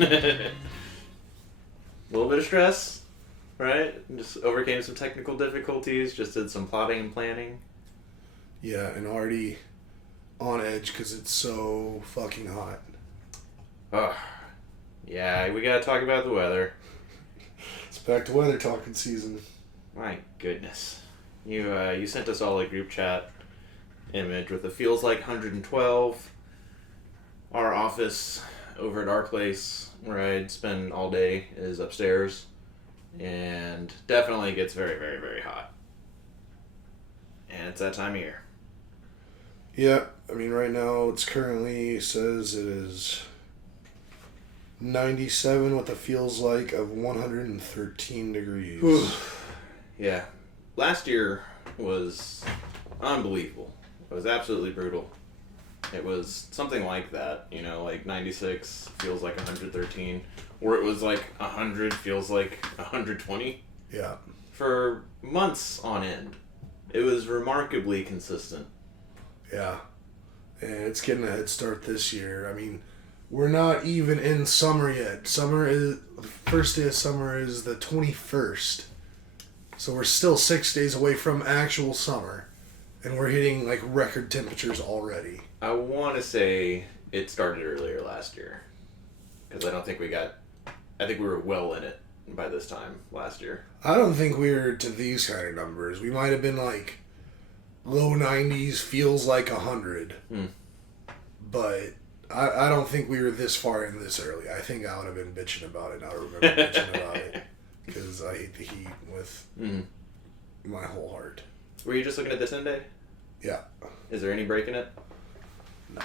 A little bit of stress, right? Just overcame some technical difficulties, just did some plotting and planning. Yeah, and already on edge because it's so fucking hot. Oh, yeah, we gotta talk about the weather. It's back to weather talking season. My goodness. You sent us all a group chat image with it feels like 112. Our office over at our place where I'd spend all day is upstairs, and definitely gets very, very, very hot. And it's that time of year. Yeah, I mean right now it's currently says it is 97 with a feels like of 113 degrees. Yeah. Last year was unbelievable. It was absolutely brutal. It was something like that, like 96 feels like 113, or it was like 100 feels like 120. Yeah. For months on end. It was remarkably consistent. Yeah. And it's getting a head start this year. I mean, we're not even in summer yet. The first day of summer is the 21st. So we're still 6 days away from actual summer. And we're hitting like record temperatures already. I want to say it started earlier last year. Because I think we were well in it by this time last year. I don't think we were to these kind of numbers. We might have been like low 90s, feels like 100. But I don't think we were this far in this early. I think I would have been bitching about it. I remember bitching about it. Because I hate the heat with my whole heart. Were you just looking at this end day? Yeah. Is there any break in it? No.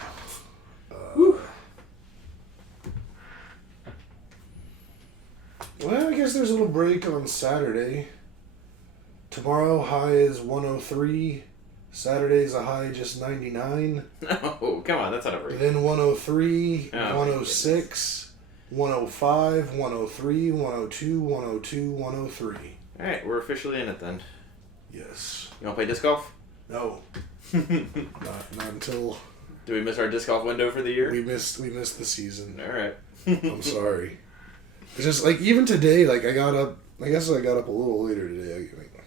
Well, I guess there's a little break on Saturday. Tomorrow high is 103. Saturday's a high just 99. Oh, come on, that's not a break. Then 103, 106, 105, 103, 102, 102, 103. Alright, we're officially in it then. Yes. You want to play disc golf? No. not until... Do we miss our disc golf window for the year? We missed the season. Alright. I'm sorry. It's just like even today, like I got up a little later today, like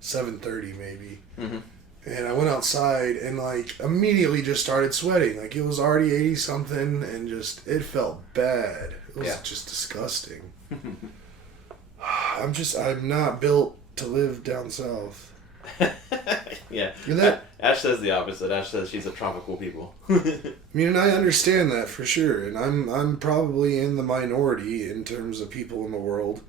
7:30 maybe. Mm-hmm. And I went outside and like immediately just started sweating. Like it was already 80 something and just it felt bad. It was just disgusting. I'm not built to live down south. Yeah. That, Ash says the opposite. Ash says she's a tropical people. I mean, and I understand that for sure. And I'm probably in the minority in terms of people in the world.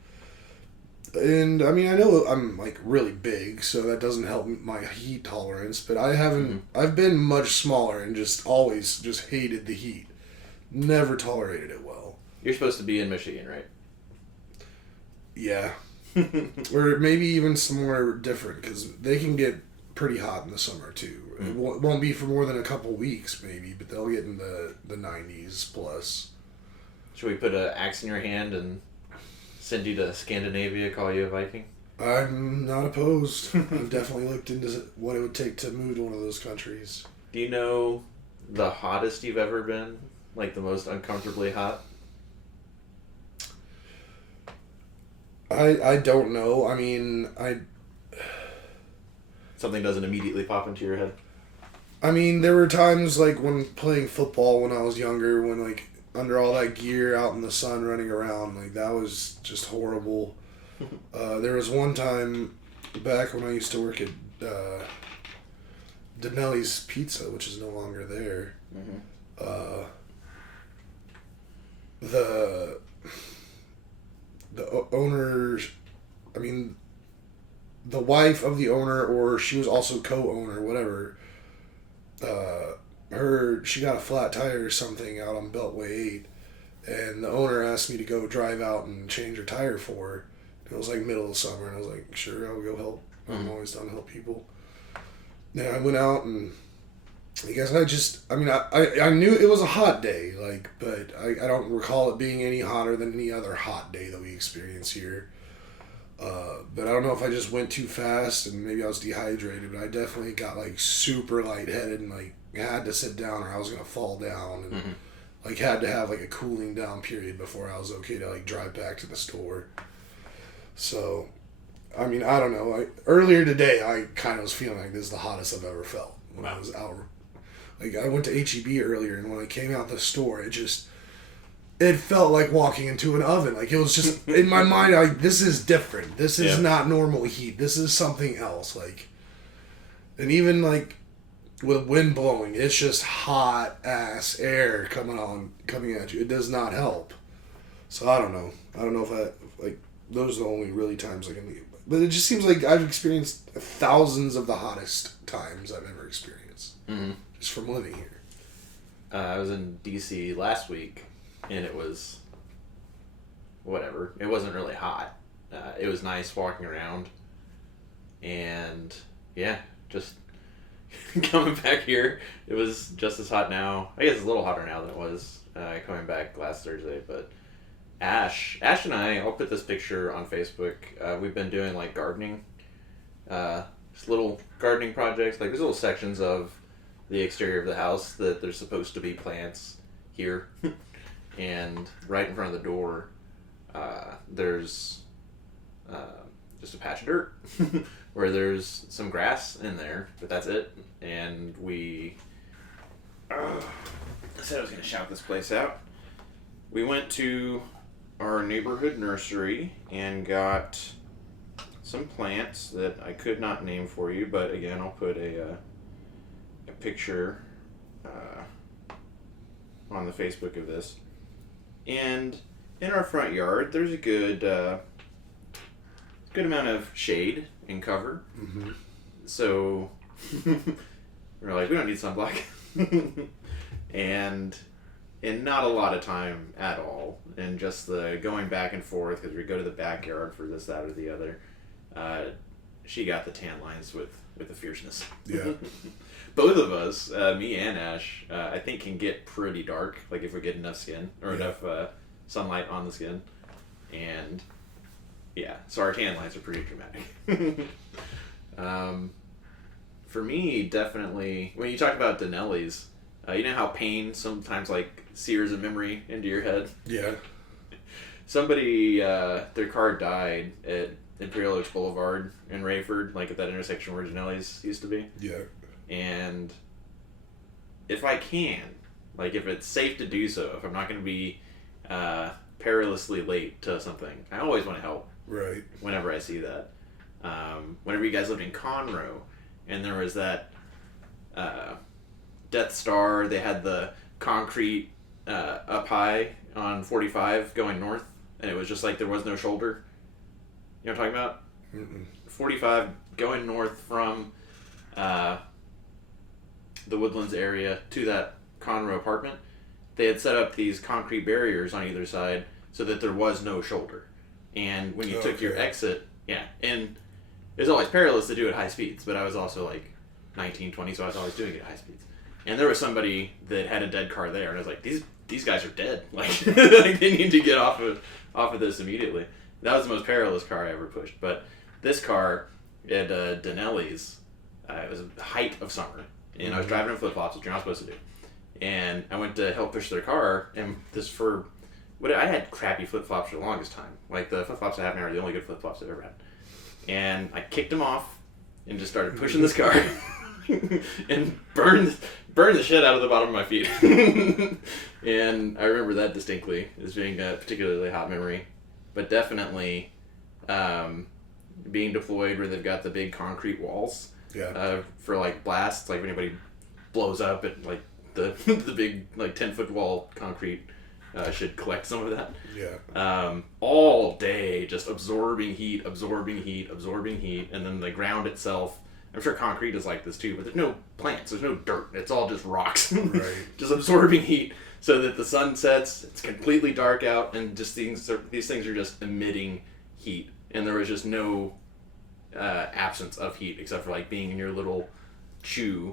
And I mean, I know I'm like really big, so that doesn't help my heat tolerance, but I haven't, I've been much smaller and just always just hated the heat. Never tolerated it well. You're supposed to be in Michigan, right? Yeah. Or maybe even somewhere different, because they can get pretty hot in the summer too. It won't be for more than a couple weeks maybe, but they'll get in the 90s plus. Should we put an axe in your hand and send you to Scandinavia, call you a Viking? I'm not opposed. I've definitely looked into what it would take to move to one of those countries. Do you know the hottest you've ever been? Like the most uncomfortably hot? I don't know. I mean, Something doesn't immediately pop into your head? I mean, there were times like when playing football when I was younger, when like under all that gear out in the sun running around, like that was just horrible. There was one time back when I used to work at Denelli's Pizza, which is no longer there. The owner, I mean, the wife of the owner, or she was also co-owner, whatever. She got a flat tire or something out on Beltway 8, and the owner asked me to go drive out and change her tire for her. It was like middle of summer, and I was like, sure, I'll go help. I'm always down to help people. And I went out, and I guess I knew it was a hot day, like, but I don't recall it being any hotter than any other hot day that we experience here. But I don't know if I just went too fast and maybe I was dehydrated, but I definitely got like super lightheaded and like had to sit down or I was going to fall down. And like had to have like a cooling down period before I was okay to like drive back to the store. So, I mean, I don't know. Earlier today, I kind of was feeling like this is the hottest I've ever felt when I was out. Like, I went to H-E-B earlier, and when I came out the store, it felt like walking into an oven. Like, it was just, in my mind, like, this is different. This is not normal heat. This is something else. Like, and even, like, with wind blowing, it's just hot-ass air coming at you. It does not help. So, I don't know. I don't know if those are the only really times I can leave. But it just seems like I've experienced thousands of the hottest times I've ever experienced. Mm-hmm. Just from living here. I was in D.C. last week, and it was whatever. It wasn't really hot. It was nice walking around. And, yeah, just coming back here, it was just as hot now. I guess it's a little hotter now than it was coming back last Thursday, but Ash and I'll put this picture on Facebook. We've been doing like gardening, just little gardening projects. Like there's little sections of the exterior of the house that there's supposed to be plants here, and right in front of the door, there's just a patch of dirt where there's some grass in there, but that's it. And I said I was gonna shout this place out. We went to our neighborhood nursery and got some plants that I could not name for you, but again, I'll put a picture on the Facebook of this. And in our front yard, there's a good amount of shade and cover. Mm-hmm. So we're like, we don't need sunblock. and not a lot of time at all. And just the going back and forth, because we go to the backyard for this, that, or the other. She got the tan lines with the fierceness. Yeah. Both of us, me and Ash, I think can get pretty dark, like if we get enough skin, or enough sunlight on the skin. And, yeah, so our tan lines are pretty dramatic. For me, definitely, when you talk about Denelli's, you know how pain sometimes, like, sears a memory into your head? Yeah. Somebody, their car died at Imperial Oaks Boulevard in Rayford, like at that intersection where Denelli's used to be. Yeah. And if I can, like if it's safe to do so, if I'm not going to be perilously late to something, I always want to help. Right. Whenever I see that. Whenever you guys lived in Conroe, and there was that Death Star, they had the concrete up high on 45 going north, and it was just like there was no shoulder. You know what I'm talking about? Mm-mm. 45 going north from the Woodlands area to that Conroe apartment. They had set up these concrete barriers on either side so that there was no shoulder. And when you took your exit, and it was always perilous to do at high speeds, but I was also like 19, 20, so I was always doing it at high speeds. And there was somebody that had a dead car there, and I was like, these guys are dead. Like, like they need to get off of this immediately. That was the most perilous car I ever pushed. But this car at Denelli's, it was the height of summer, and I was driving in flip-flops, which you're not supposed to do. And I went to help push their car, and I had crappy flip-flops for the longest time. Like, the flip-flops I have now are the only good flip-flops I've ever had. And I kicked them off and just started pushing this car and burned the shit out of the bottom of my feet. And I remember that distinctly as being a particularly hot memory. But definitely being deployed where they've got the big concrete walls for like blasts, like if anybody blows up at like the big like 10-foot wall concrete should collect some of that. Yeah. All day just absorbing heat, and then the ground itself. I'm sure concrete is like this too, but there's no plants, there's no dirt. It's all just rocks. Right. Just absorbing heat so that the sun sets, it's completely dark out, and just these things are just emitting heat. And there was just no absence of heat except for like being in your little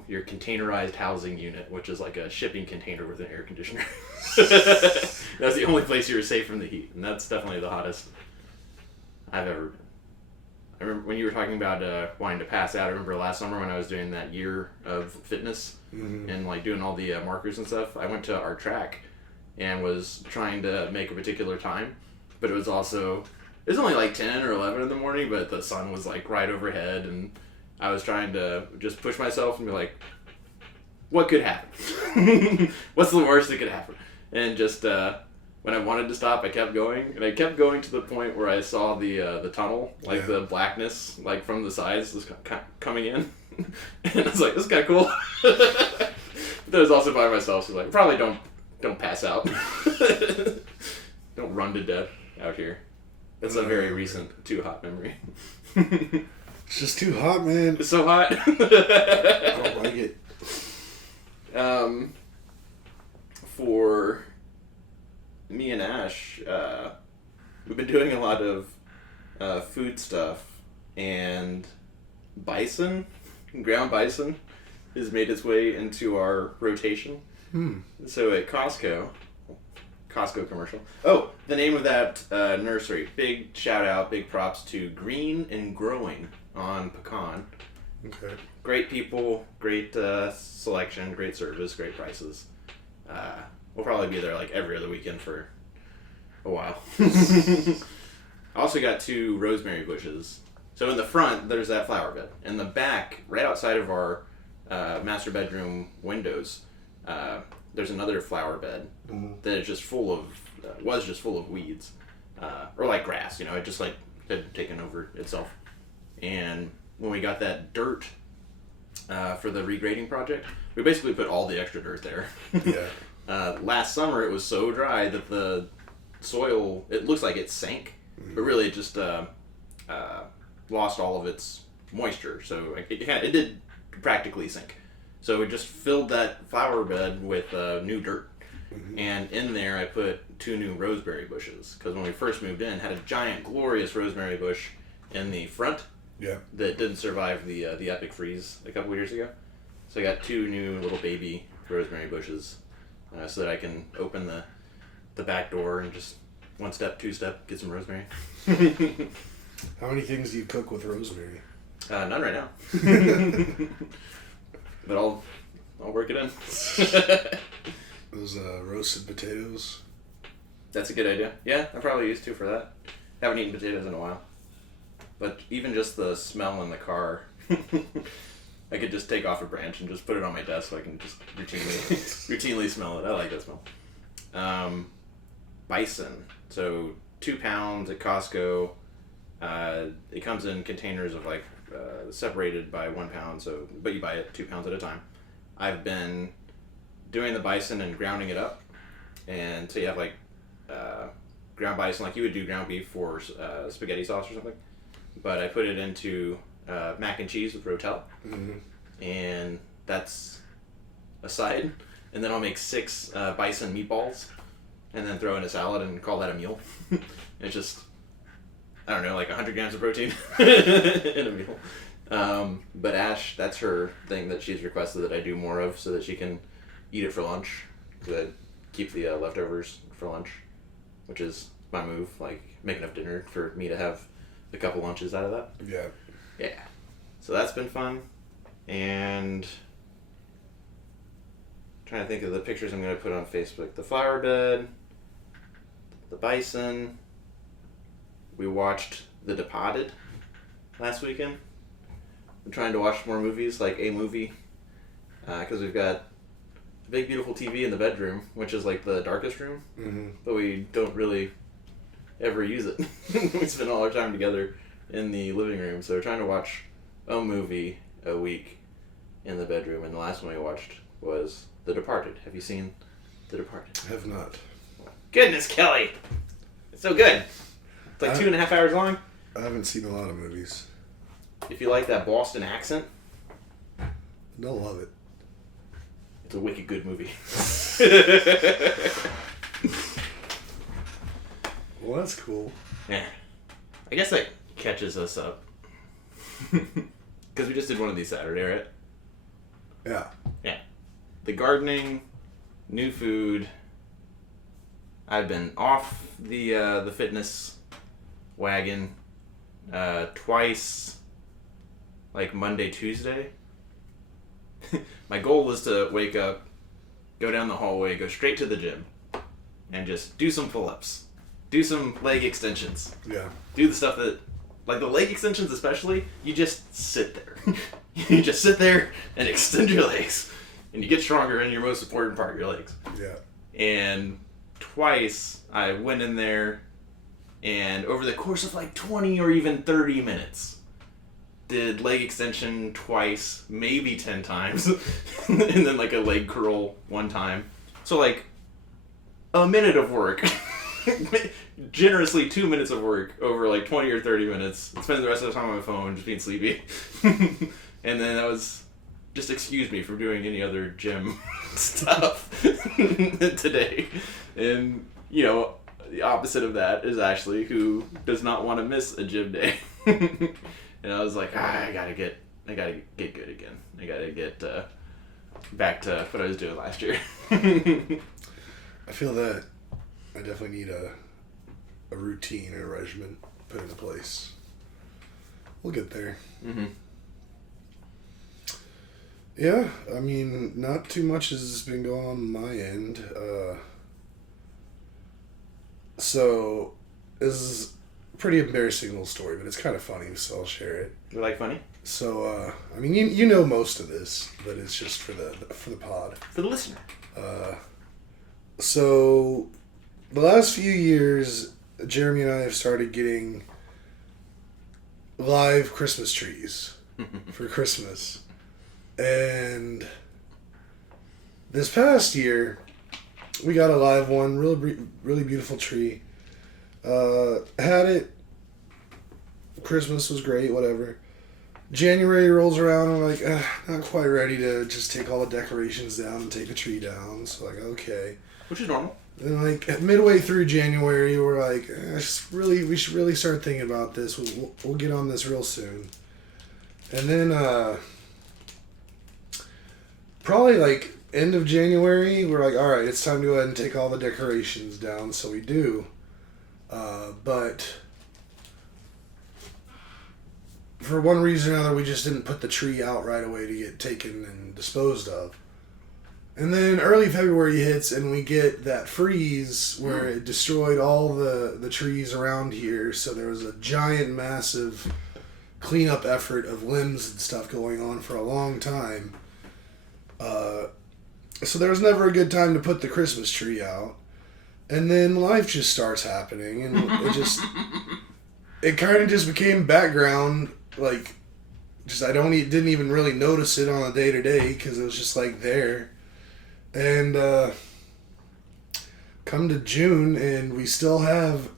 your containerized housing unit, which is like a shipping container with an air conditioner. That's the only place you were safe from the heat, and that's definitely the hottest I've ever been. I remember when you were talking about wanting to pass out. I remember last summer when I was doing that year of fitness and like doing all the markers and stuff. I went to our track and was trying to make a particular time, but it was only like 10 or 11 in the morning, but the sun was like right overhead, and I was trying to just push myself and be like, what could happen? What's the worst that could happen? And just when I wanted to stop, I kept going, and I kept going to the point where I saw the tunnel, like the blackness, like from the sides was coming in, and I was like, this is kind of cool. But I was also by myself, so like, probably don't pass out. Don't run to death out here. That's a very recent too hot memory. It's just too hot, man. It's so hot. I don't like it. For me and Ash, we've been doing a lot of food stuff, and ground bison, has made its way into our rotation. So at Costco commercial. Oh, the name of that nursery. Big shout out, big props to Green and Growing on Pecan. Okay. Great people, great selection, great service, great prices. We'll probably be there like every other weekend for a while. I also got 2 rosemary bushes. So in the front, there's that flower bed. In the back, right outside of our master bedroom windows, there's another flower bed that is just full of weeds, or like grass. It just like had taken over itself. And when we got that dirt for the regrading project, we basically put all the extra dirt there. Yeah. Last summer it was so dry that the soil, it looks like it sank, but really it just lost all of its moisture. So it did practically sink. So we just filled that flower bed with new dirt. And in there I put 2 new rosemary bushes, because when we first moved in, had a giant glorious rosemary bush in the front. Yeah. That didn't survive the epic freeze a couple years ago. So I got 2 new little baby rosemary bushes, so that I can open the back door and just 1 step, 2 step, get some rosemary. How many things do you cook with rosemary? None right now. But I'll work it in. Those roasted potatoes. That's a good idea. Yeah, I probably used to for that. Haven't eaten potatoes in a while. But even just the smell in the car, I could just take off a branch and just put it on my desk so I can just routinely smell it. I like that smell. Bison. So 2 pounds at Costco. It comes in containers of like separated by 1 pound. But you buy it 2 pounds at a time. I've been doing the bison and grounding it up, and so you have like ground bison like you would do ground beef for spaghetti sauce or something. But I put it into mac and cheese with Rotel, and that's a side. And then I'll make 6 bison meatballs, and then throw in a salad and call that a meal. It's just, I don't know, like 100 grams of protein in a meal. But Ash, that's her thing that she's requested that I do more of, so that she can eat it for lunch. So I keep the leftovers for lunch, which is my move. Like, make enough dinner for me to have a couple lunches out of that. Yeah. Yeah. So that's been fun. And trying to think of the pictures I'm going to put on Facebook. The flower bed, the bison. We watched The Departed last weekend. I'm trying to watch more movies, like a movie, because we've got a big beautiful TV in the bedroom, which is like the darkest room, but we don't really ever use it. We spend all our time together in the living room, so we're trying to watch a movie a week in the bedroom, and the last one we watched was The Departed. Have you seen The Departed? I have not. Goodness, Kelly! It's so good. It's like 2.5 hours long. I haven't seen a lot of movies. If you like that Boston accent, Don't love it. it's a wicked good movie. Well, that's cool. Yeah. I guess that catches us up. Because we just did one of these Saturday, right? Yeah. Yeah. The gardening, new food. I've been off the fitness wagon twice, like Monday, Tuesday. My goal was to wake up, go down the hallway, go straight to the gym, and just do some pull-ups, do some leg extensions. Yeah. Do the stuff that, like the leg extensions especially, you just sit there. You just sit there and extend your legs, and you get stronger in your most important part, your legs. Yeah. And twice I went in there, and over the course of like 20 or even 30 minutes, did leg extension twice, maybe 10 times, and then like a leg curl one time. So like a minute of work, generously 2 minutes of work over like 20 or 30 minutes, spending the rest of the time on my phone just being sleepy. And then that was just excuse me from doing any other gym stuff today. And you know, the opposite of that is Ashley, who does not want to miss a gym day. And I was like, I gotta get good again. I gotta get back to what I was doing last year. I feel that I definitely need a routine or a regimen put into place. We'll get there. Mm-hmm. Yeah, I mean, not too much has been going on my end. So, this is a pretty embarrassing little story, but it's kind of funny, so I'll share it. You like funny? So, I mean, you know most of this, but it's just for the pod. For the listener. So, the last few years, Jeremy and I have started getting live Christmas trees for Christmas. And this past year, we got a live one, really beautiful tree. Had it. Christmas was great, whatever. January rolls around, and I'm like, not quite ready to just take all the decorations down and take the tree down. So like, okay. Which is normal. And like midway through January, we're like, we should really start thinking about this. We'll get on this real soon. And then probably like end of January, we're like, all right, it's time to go ahead and take all the decorations down. So we do. But for one reason or another, we just didn't put the tree out right away to get taken and disposed of. And then early February hits, and we get that freeze where it destroyed all the trees around here. So there was a giant, massive cleanup effort of limbs and stuff going on for a long time. So there was never a good time to put the Christmas tree out. And then life just starts happening, and it kind of just became background, like, just didn't even really notice it on a day-to-day because it was just like there. And come to June, and we still have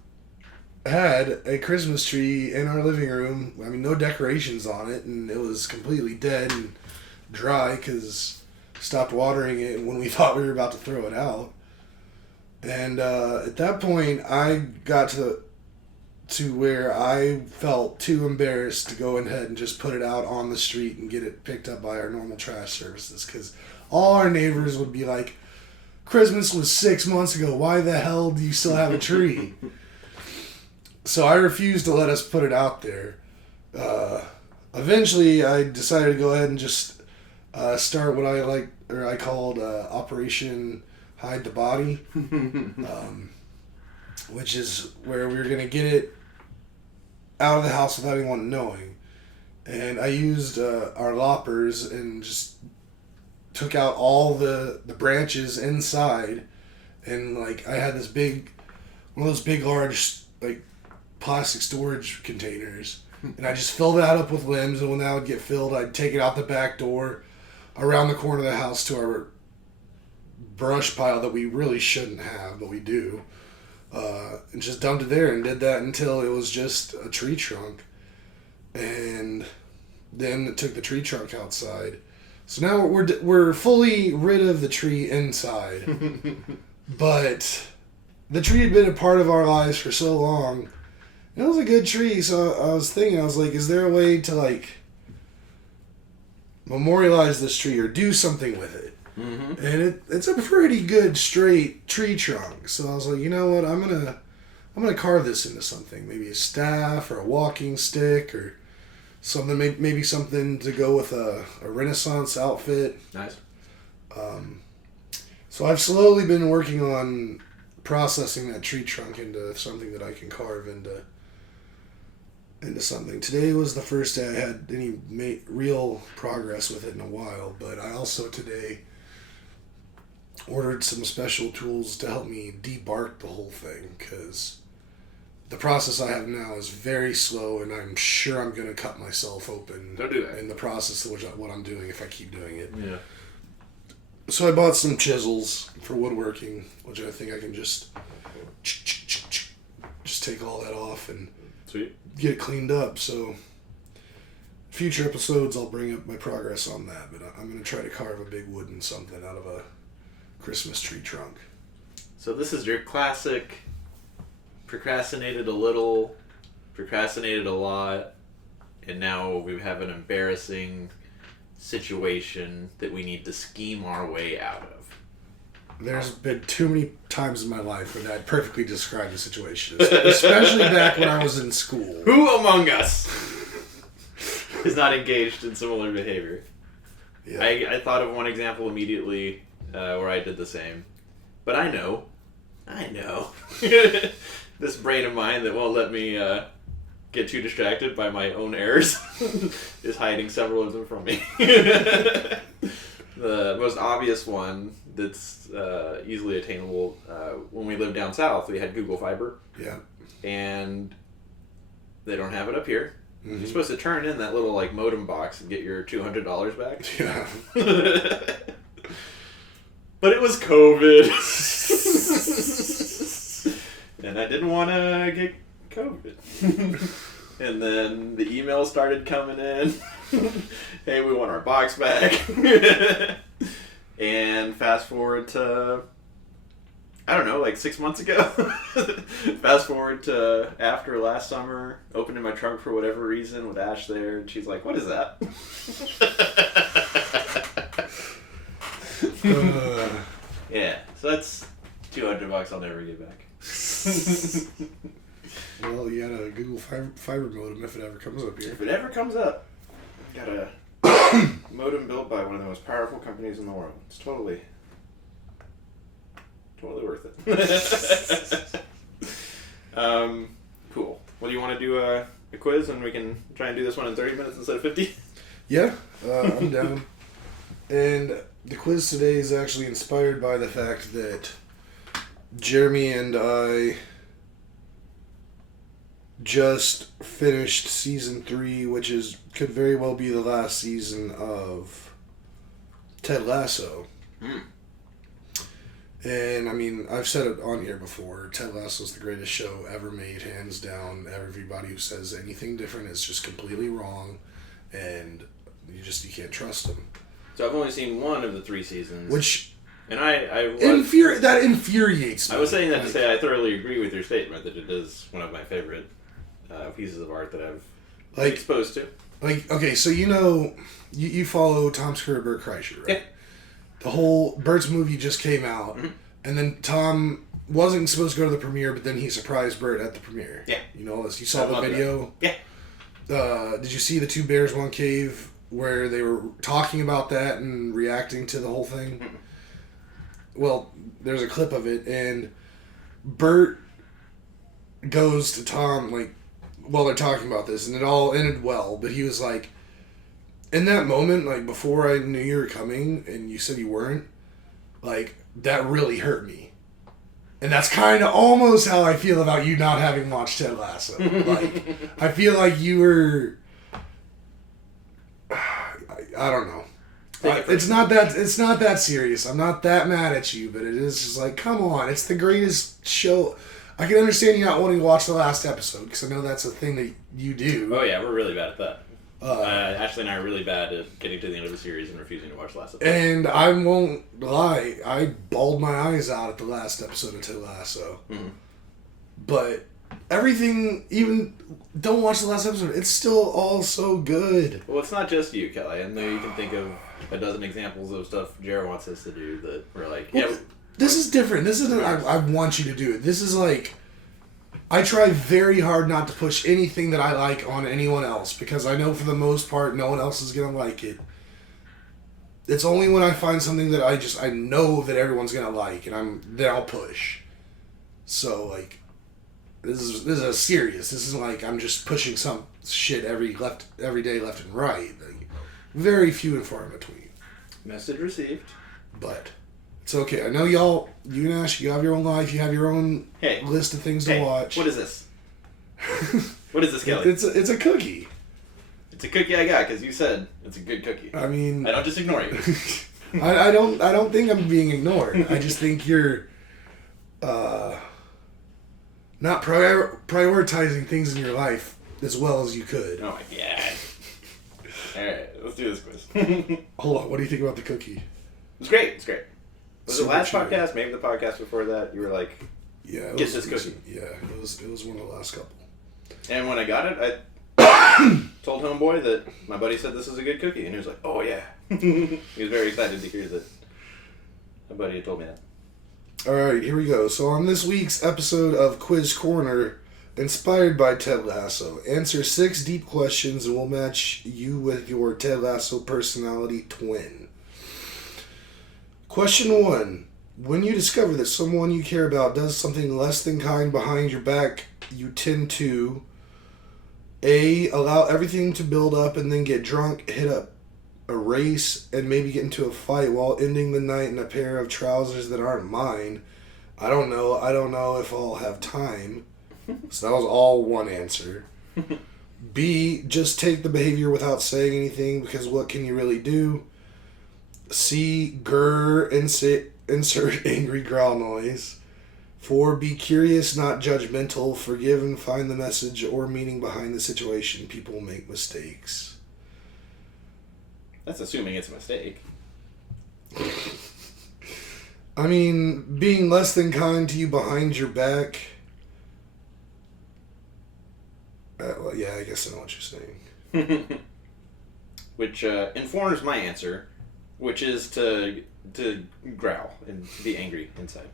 had a Christmas tree in our living room. I mean, no decorations on it, and it was completely dead and dry because stopped watering it when we thought we were about to throw it out. And at that point, I got to where I felt too embarrassed to go ahead and just put it out on the street and get it picked up by our normal trash services, because all our neighbors would be like, Christmas was 6 months ago. Why the hell do you still have a tree? So I refused to let us put it out there. Eventually, I decided to go ahead and just start what I called Operation Hide the Body, which is where we were going to get it out of the house without anyone knowing. And I used our loppers and just took out all the branches inside, and like I had this one of those big large like plastic storage containers, and I just filled that up with limbs, and when that would get filled, I'd take it out the back door around the corner of the house to our brush pile that we really shouldn't have, but we do, and just dumped it there and did that until it was just a tree trunk. And then took the tree trunk outside. So now we're fully rid of the tree inside. But the tree had been a part of our lives for so long. And it was a good tree, so I was thinking, I was like, is there a way to like memorialize this tree or do something with it? Mm-hmm. And it's a pretty good straight tree trunk. So I was like, you know what, I'm gonna carve this into something. Maybe a staff or a walking stick or something, maybe something to go with a Renaissance outfit. Nice. So I've slowly been working on processing that tree trunk into something that I can carve into something. Today was the first day I had any real progress with it in a while, but I also today ordered some special tools to help me debark the whole thing, because the process I have now is very slow, and I'm sure I'm going to cut myself open. Don't do that. In the process of what I'm doing if I keep doing it. Yeah. So I bought some chisels for woodworking, which I think I can just take all that off and Sweet. get it cleaned up. So future episodes I'll bring up my progress on that, but I'm going to try to carve a big wooden something out of a Christmas tree trunk. So this is your classic procrastinated a little, procrastinated a lot, and now we have an embarrassing situation that we need to scheme our way out of. There's been too many times in my life when that perfectly described the situation, especially back when I was in school. Who among us is not engaged in similar behavior? Yeah. I thought of one example immediately where I did the same. But I know. This brain of mine that won't let me get too distracted by my own errors is hiding several of them from me. The most obvious one that's easily attainable, when we lived down south, we had Google Fiber. Yeah. And they don't have it up here. Mm-hmm. You're supposed to turn in that little like modem box and get your $200 back. Yeah. But it was COVID. And I didn't want to get COVID. And then the emails started coming in. Hey, we want our box back. And fast forward to, I don't know, like 6 months ago. Fast forward to after last summer, opening my trunk for whatever reason with Ash there, and she's like, "What is that?" Yeah, so that's $200 I'll never get back. Well, you got a Google fiber modem if it ever comes up here. If it ever comes up, got a modem built by one of the most powerful companies in the world. It's totally worth it. Cool. Well, do you want to do a quiz and we can try and do this one in 30 minutes instead of 50? Yeah, I'm down. And the quiz today is actually inspired by the fact that Jeremy and I just finished season 3, which could very well be the last season of Ted Lasso. Mm. And I mean, I've said it on here before, Ted Lasso is the greatest show ever made, hands down. Everybody who says anything different is just completely wrong, and you can't trust them. So I've only seen one of the 3 seasons. And that infuriates me. I was saying that to say I thoroughly agree with your statement that it is one of my favorite pieces of art that I've been exposed to. Like, okay, so you follow Tom Skerritt, Bert Kreischer, right? Yeah. The whole Bert's movie just came out, mm-hmm. and then Tom wasn't supposed to go to the premiere, but then he surprised Bert at the premiere. Yeah. You know this. You saw the video? That. Yeah. Did you see the 2 Bears, 1 Cave, where they were talking about that and reacting to the whole thing? Mm-hmm. Well, there's a clip of it, and Bert goes to Tom, like, while they're talking about this, and it all ended well, but he was like, in that moment, like, before I knew you were coming, and you said you weren't, like, that really hurt me. And that's kind of almost how I feel about you not having watched Ted Lasso. Like, I feel like you were, I don't know. It's not that serious. I'm not that mad at you, but it is just like, come on, it's the greatest show. I can understand you not wanting to watch the last episode, because I know that's a thing that you do. Oh yeah, we're really bad at that. Ashley and I are really bad at getting to the end of the series and refusing to watch the last episode. And I won't lie, I bawled my eyes out at the last episode of Ted Lasso. Mm-hmm. But everything, even don't watch the last episode, it's still all so good. Well, it's not just you, Kelly. I know you can think of a dozen examples of stuff Jared wants us to do that we're like, well, yeah. This is different. This isn't, I want you to do it. This is like, I try very hard not to push anything that I like on anyone else, because I know for the most part no one else is going to like it. It's only when I find something that I know that everyone's going to like, and then I'll push. So, like, this is a serious. This isn't like I'm just pushing some shit every day, left and right. Like, very few and far in between. Message received. But it's okay. I know you and Ash, you have your own life. You have your own list of things to watch. What is this? What is this, Kelly? It's a cookie. It's a cookie I got because you said it's a good cookie. I mean, I don't just ignore you. I don't think I'm being ignored. I just think you're not prioritizing things in your life as well as you could. Oh my god. Alright, let's do this quiz. Hold on, what do you think about the cookie? It's great, it's great. Was it Super last chewy. podcast, maybe the podcast before that, you were like, yeah, get this cookie. Yeah, it was one of the last couple. And when I got it, I told homeboy that my buddy said this is a good cookie, and he was like, oh yeah. He was very excited to hear that my buddy had told me that. Alright, here we go. So on this week's episode of Quiz Corner, inspired by Ted Lasso, answer 6 deep questions and we'll match you with your Ted Lasso personality twin. Question 1. When you discover that someone you care about does something less than kind behind your back, you tend to A. Allow everything to build up and then get drunk, hit up a race, and maybe get into a fight while ending the night in a pair of trousers that aren't mine. I don't know if I'll have time. So that was all one answer. B. Just take the behavior without saying anything because what can you really do? C. Grr, insert angry growl noise. 4. Be curious, not judgmental. Forgive and find the message or meaning behind the situation. People make mistakes. That's assuming it's a mistake. I mean, being less than kind to you behind your back. Well, yeah, I guess I know what you're saying. Which informs my answer, which is to growl and be angry inside.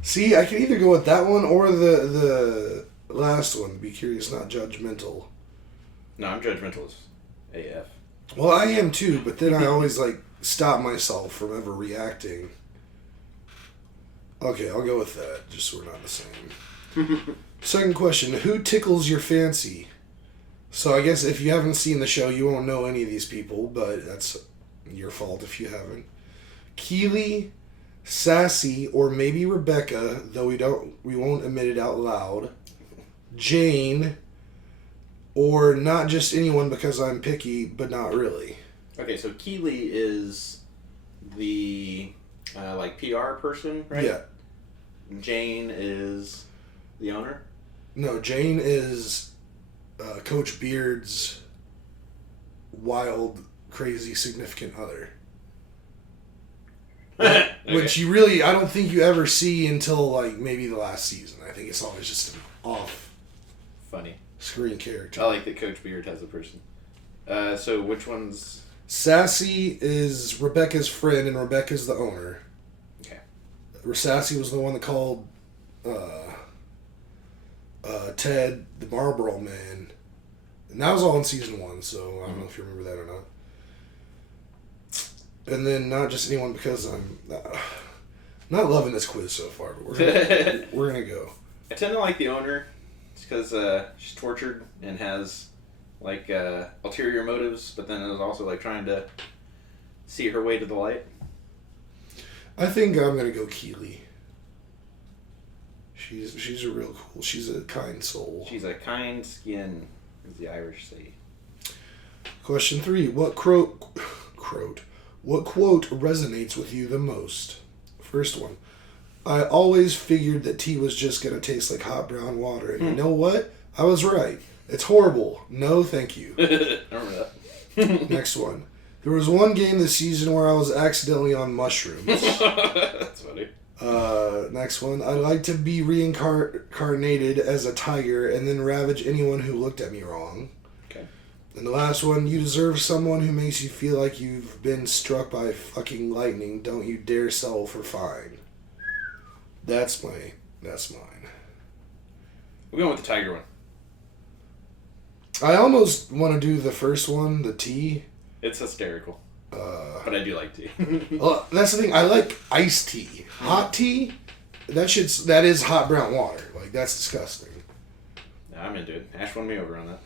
See, I can either go with that one or the last one. Be curious, not judgmental. No, I'm judgmental as AF. Well, I am too, but then I always stop myself from ever reacting. Okay, I'll go with that, just so we're not the same. Second question, who tickles your fancy? So I guess if you haven't seen the show, you won't know any of these people, but that's your fault if you haven't. Keely, Sassy, or maybe Rebecca, though we won't admit it out loud. Jane, or not just anyone because I'm picky, but not really. Okay, so Keely is the PR person, right? Yeah. Jane is the owner? No, Jane is Coach Beard's wild, crazy, significant other. Okay. Which I don't think you ever see until maybe the last season. I think it's always just an off Funny. screen character. I like that Coach Beard has a person. So which one's... Sassy is Rebecca's friend and Rebecca's the owner. Okay. Sassy was the one that called Ted the Marlboro Man. And that was all in season 1, so I don't know if you remember that or not. And then not just anyone because I'm not loving this quiz so far, but we're gonna go. I tend to like the owner because she's tortured and has ulterior motives, but then is also trying to see her way to the light. I think I'm gonna go Keely. She's a real cool. She's a kind soul. She's a kind skin, as the Irish say. Question 3: What quote resonates with you the most? First one: I always figured that tea was just gonna taste like hot brown water, and you know what? I was right. It's horrible. No, thank you. I remember that. Next one: there was one game this season where I was accidentally on mushrooms. That's funny. Next one: I'd like to be reincarnated as a tiger and then ravage anyone who looked at me wrong. Okay. And the last one: you deserve someone who makes you feel like you've been struck by fucking lightning. Don't you dare settle for fine. That's mine. We're going with the tiger one. I almost want to do the first one, the T. It's hysterical. But I do like tea. Well, that's the thing. I like iced tea. Hot tea, that is hot brown water. Like, that's disgusting. Yeah, I'm into it. Ash won me over on that.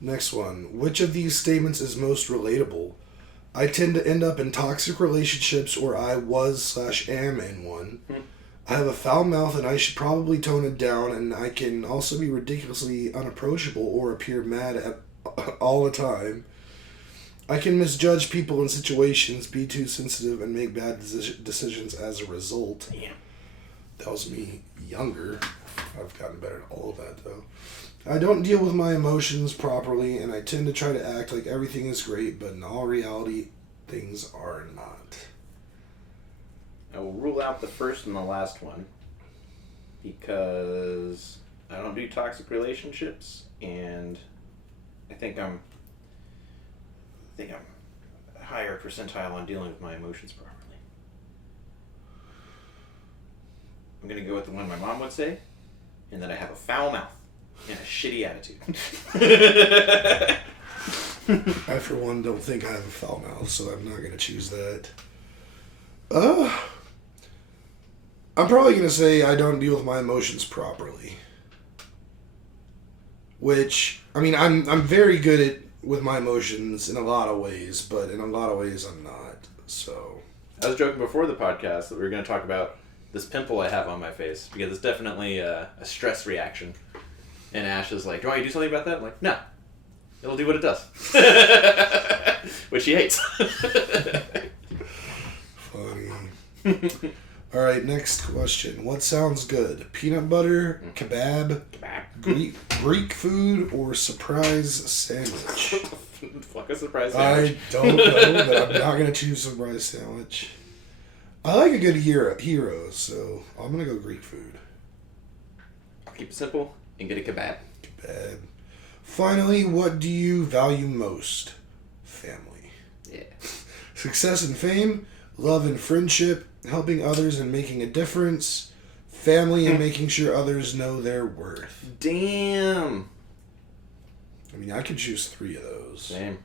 Next one. Which of these statements is most relatable? I tend to end up in toxic relationships, or I was/am in one. I have a foul mouth and I should probably tone it down, and I can also be ridiculously unapproachable or appear mad at all the time. I can misjudge people and situations, be too sensitive, and make bad decisions as a result. Damn. That was me younger. I've gotten better at all of that, though. I don't deal with my emotions properly, and I tend to try to act like everything is great, but in all reality, things are not. I will rule out the first and the last one because I don't do toxic relationships, and I think I'm a higher percentile on dealing with my emotions properly. I'm gonna go with the one my mom would say, and that I have a foul mouth and a shitty attitude. I, for one, don't think I have a foul mouth, so I'm not gonna choose that. I'm probably going to say I don't deal with my emotions properly. Which, I mean, I'm very good with my emotions in a lot of ways, but in a lot of ways I'm not, so... I was joking before the podcast that we were going to talk about this pimple I have on my face, because it's definitely a stress reaction. And Ash is like, do you want me to do something about that? I'm like, no. It'll do what it does. Which she hates. Funny. All right, next question. What sounds good? Peanut butter, kebab, Greek food, or surprise sandwich? Fuck a surprise sandwich. I don't know, but I'm not going to choose surprise sandwich. I like a good hero, so I'm going to go Greek food. I'll keep it simple and get a kebab. Kebab. Finally, what do you value most? Family. Yeah. Success and fame, love and friendship, helping others and making a difference, family and making sure others know their worth. Damn. I mean, I could choose 3 of those. Same.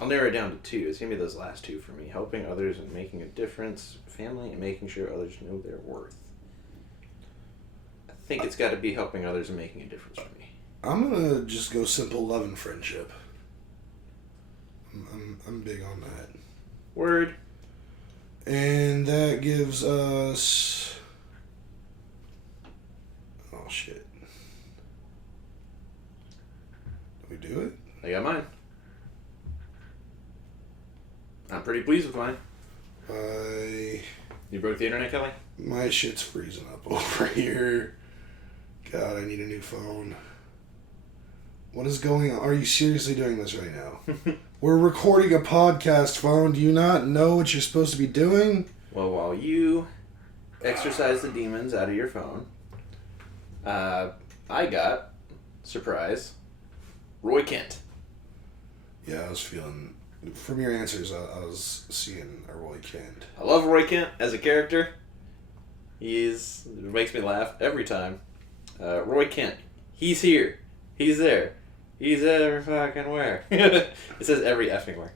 I'll narrow it down to 2. It's going to be those last 2 for me. Helping others and making a difference, family and making sure others know their worth. I think it's got to be helping others and making a difference for me. I'm going to just go simple love and friendship. I'm big on that. Word. And that gives us... Oh, shit. Did we do it? I got mine. I'm pretty pleased with mine. You broke the internet, Kelly? My shit's freezing up over here. God, I need a new phone. What is going on? Are you seriously doing this right now? We're recording a podcast, phone. Do you not know what you're supposed to be doing? Well, while you exercise the demons out of your phone, I got, surprise, Roy Kent. Yeah, I was feeling... From your answers, I was seeing a Roy Kent. I love Roy Kent as a character. It makes me laugh every time. Roy Kent. He's here. He's there. He's ever fucking where. It says every effing where.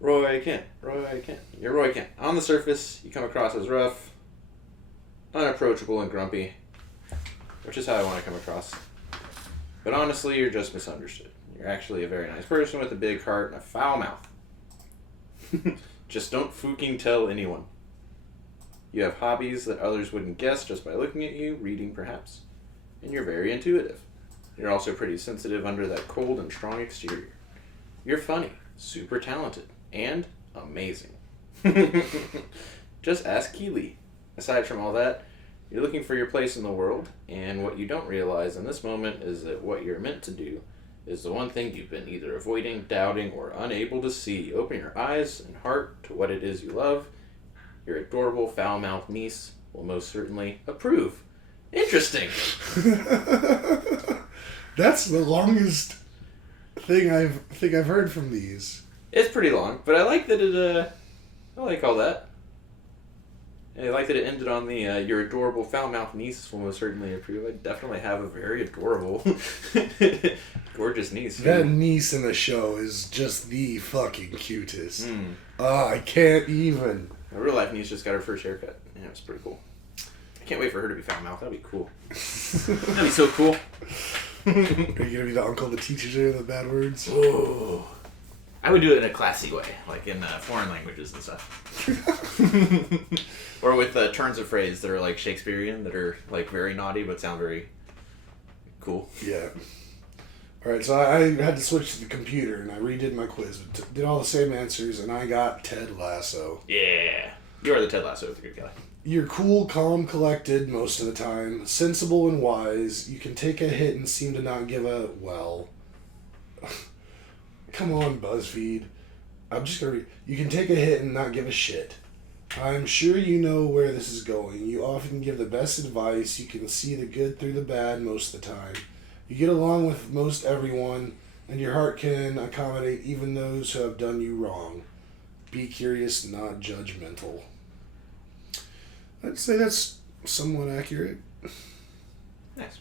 Roy Kent. Roy Kent. You're Roy Kent. On the surface, you come across as rough, unapproachable, and grumpy, which is how I want to come across. But honestly, you're just misunderstood. You're actually a very nice person with a big heart and a foul mouth. Just don't fucking tell anyone. You have hobbies that others wouldn't guess just by looking at you, reading perhaps. And you're very intuitive. You're also pretty sensitive under that cold and strong exterior. You're funny, super talented, and amazing. Just ask Keeley. Aside from all that, you're looking for your place in the world, and what you don't realize in this moment is that what you're meant to do is the one thing you've been either avoiding, doubting, or unable to see. Open your eyes and heart to what it is you love. Your adorable foul-mouthed niece will most certainly approve. Interesting. That's the longest thing I've heard from these. It's pretty long, but I like that it. I like all that. I like that it ended on the your adorable foul-mouthed niece will most certainly approve. I definitely have a very adorable, gorgeous niece. That niece in the show is just the fucking cutest. I can't even. My real-life niece just got her first haircut. Yeah, it was pretty cool. I can't wait for her to be foul-mouthed. That'd be cool. That'd be so cool. Are you gonna be the uncle that teaches her the bad words? Oh. I would do it in a classy way, like in foreign languages and stuff. Or with turns of phrase that are like Shakespearean, that are like very naughty but sound very cool. Yeah. Alright, so I had to switch to the computer and I redid my quiz. Did all the same answers and I got Ted Lasso. Yeah. You are the Ted Lasso with the good guy. You're cool, calm, collected most of the time, sensible and wise. You can take a hit and seem to not give a, well... Come on, BuzzFeed. I'm just gonna read. You can take a hit and not give a shit. I'm sure you know where this is going. You often give the best advice. You can see the good through the bad most of the time. You get along with most everyone, and your heart can accommodate even those who have done you wrong. Be curious, not judgmental. I'd say that's somewhat accurate. Nice.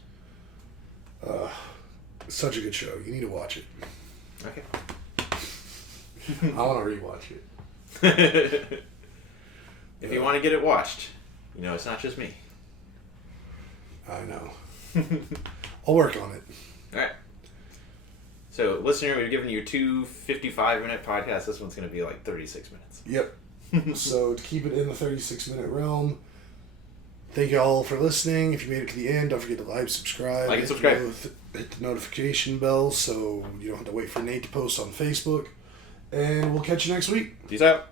Such a good show. You need to watch it. Okay. I want to rewatch it. If you want to get it watched, you know, it's not just me. I know. I'll work on it. Alright. So, listener, we've given you two 55-minute podcasts. This one's going to be like 36 minutes. Yep. So, to keep it in the 36-minute realm, thank you all for listening. If you made it to the end, don't forget to like, subscribe. Like and subscribe. Hit the notification bell so you don't have to wait for Nate to post on Facebook. And we'll catch you next week. Peace out.